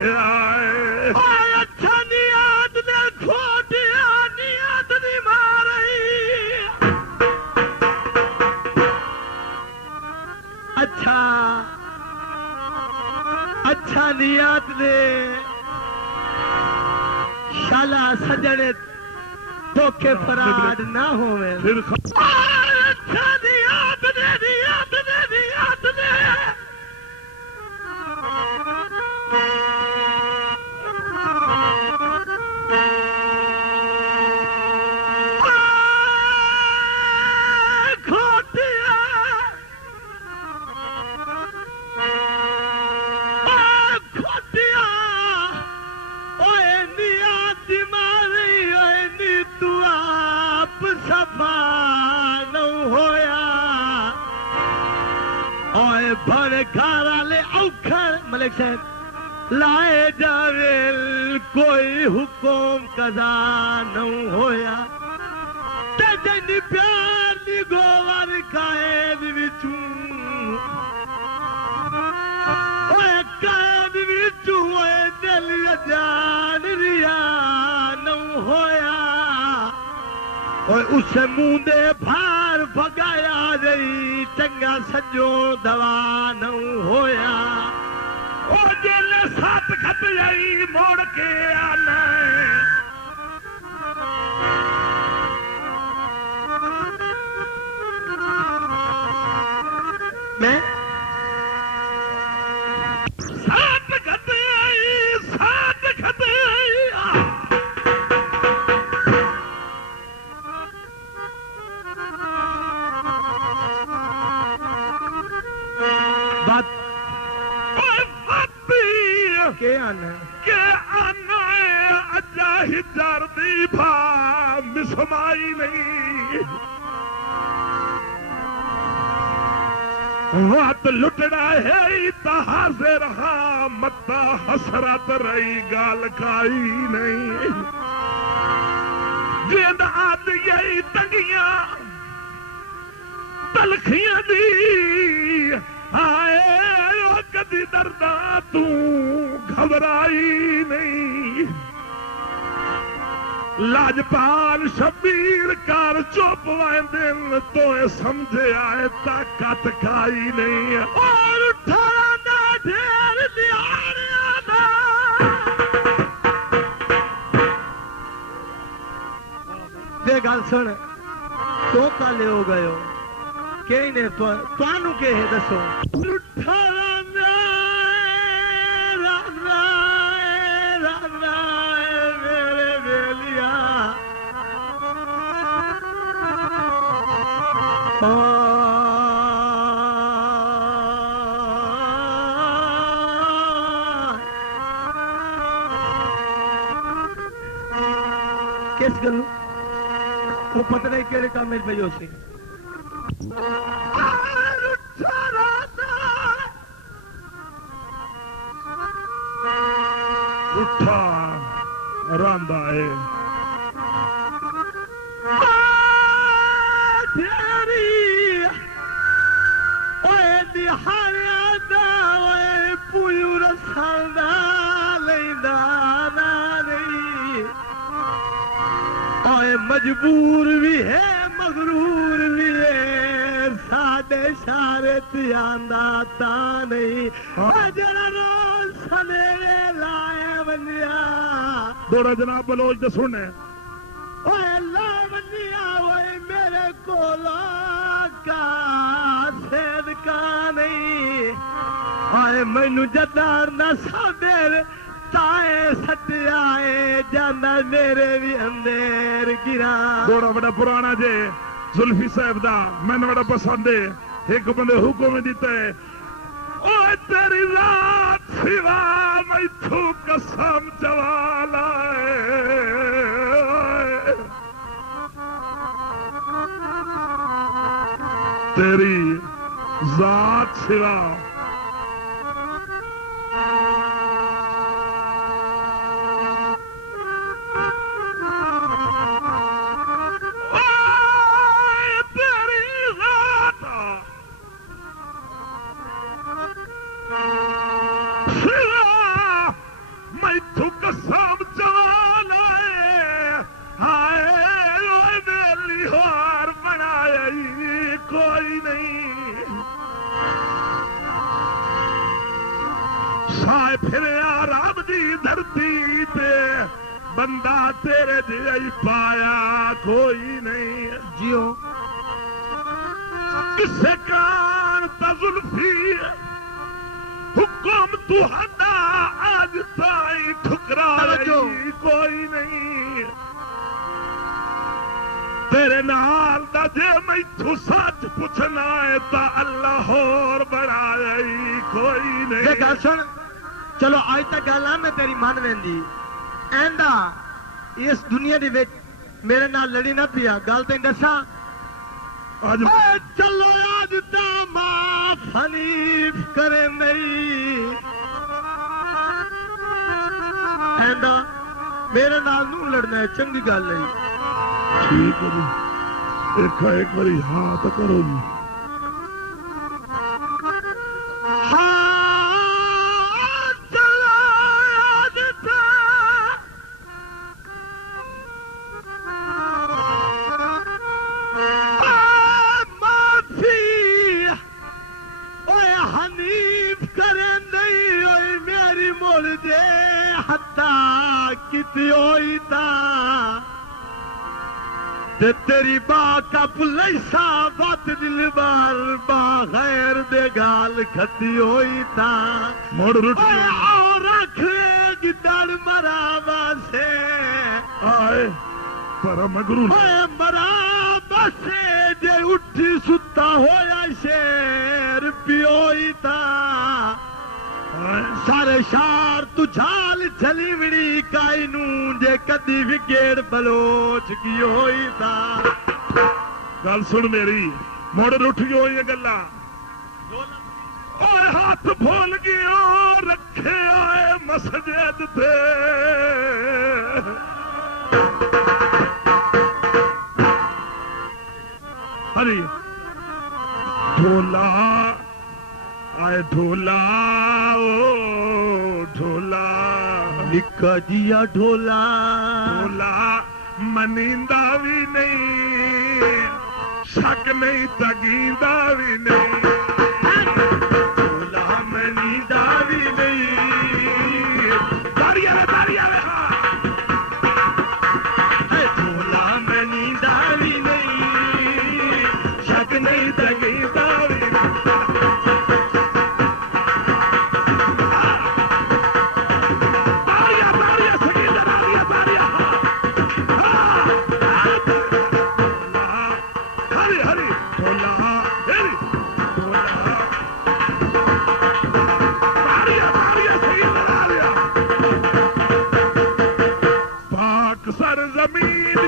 अच्छा नियत ने खोटिया नियत नी मारी। अच्छा नियत ने शाला सजने धोखे फराड ना होवे। अच्छा नियत ने घर वाले औखर मलिक साहब लाए जावे कोई हुकुम कदा न होया ते जनी प्यार दी गोवर कायद विचू ओए कायद विचू ओए दिल जान रिया न होया ओए उस मुंह दे भार भगाया रही चंगा सजो दवा न होया ओ जेल साथ खत जाई मोड़ के आना मैं साथ खत आई के आना अजा हिजर दी भा मिसमाई नहीं वत लुटना है हाजिर हा मत्ता हसरत रही गाल खाई नहीं जिंद आद यही तंगियां तलखियां दी आए कदी दर्दा तू घबराई नहीं लाजपाल शबीर कार चुप वाए दिन तो समझे आए ताकत खाई नहीं और उठाना ढेर लिया दे गल सुन तो काले हो गयो के ने तुहानू के है दसो मेरे बेलिया किस गलू वो पता नहीं केड़े काम मेरे भाइयों से उठा रांदा है मजबूर भी है मगरूर भी है साडे सारे आंदा ता नहीं जरा रोज सवेरे लाए बनिया दोड़ा जनाब बलोच दे सुने ओए ला बनिया ओए मेरे कोला का सेद का नहीं ओए मैनू जदार ना साडेर ताए सटियाए जाना मेरे भी अंदर गिरा दोड़ा बड़ा पुराना जे जुल्फी साहब दा मैंने बड़ा पसंद है एक बंदे हुक्म दिते ओ तेरी रात सिवा मैथू कसम जवाला तेरी जात सिवा आराम दी धरती पे बंदा तेरे जिही पाया कोई नहीं जियो किसे कान तजुल्फी हुक्म तू हदा आज ताई ठुकरा कोई नहीं तेरे नाल दा जे मैथू सच पूछना है ता अल्लाह और बनाया कोई नहीं गल सुन चलो आज तक गल आ मैं तेरी मन लेंदी एंदा इस दुनिया दी विच मेरे नाल लड़ी ना पिया गल तेन दसा आज चलो आज ता माफ हनीफ करे नहीं एंदा मेरे नाल नू लड़ना है चंगी गल नहीं ठीक है जी एक बारी हाँ तो करो जी हनीफ करे नहीं ओए मेरी मोल दे हत्ता किती होई ता ते तेरी बा का पुलैसा बात दिल बार बा खैर दे गाल खती होई ता मोड़ रुट और रखे दड़ मरावा से आए पर मगरू मरावा से जे उठी सुता होया शेर पियोई ता सारे शार तू झाल चली विड़ी काई नू जे कदी भी गेड़ बलोच की होई ता गल सुन मेरी मोड़ रुठ गई होई गल्ला ओए हाथ भूल गयो रखे आए मस्जिद ते हरी ढोला आए ढोला ओ ढोला निका जिया ढोला ढोला मनींदा भी नहीं शक नहीं तगींदा भी नहीं ढोला मनींदा भी नहीं दारिया वे हाँ ढोला मनींदा भी नहीं शक नहीं तगींदा भी नहीं सर जमीन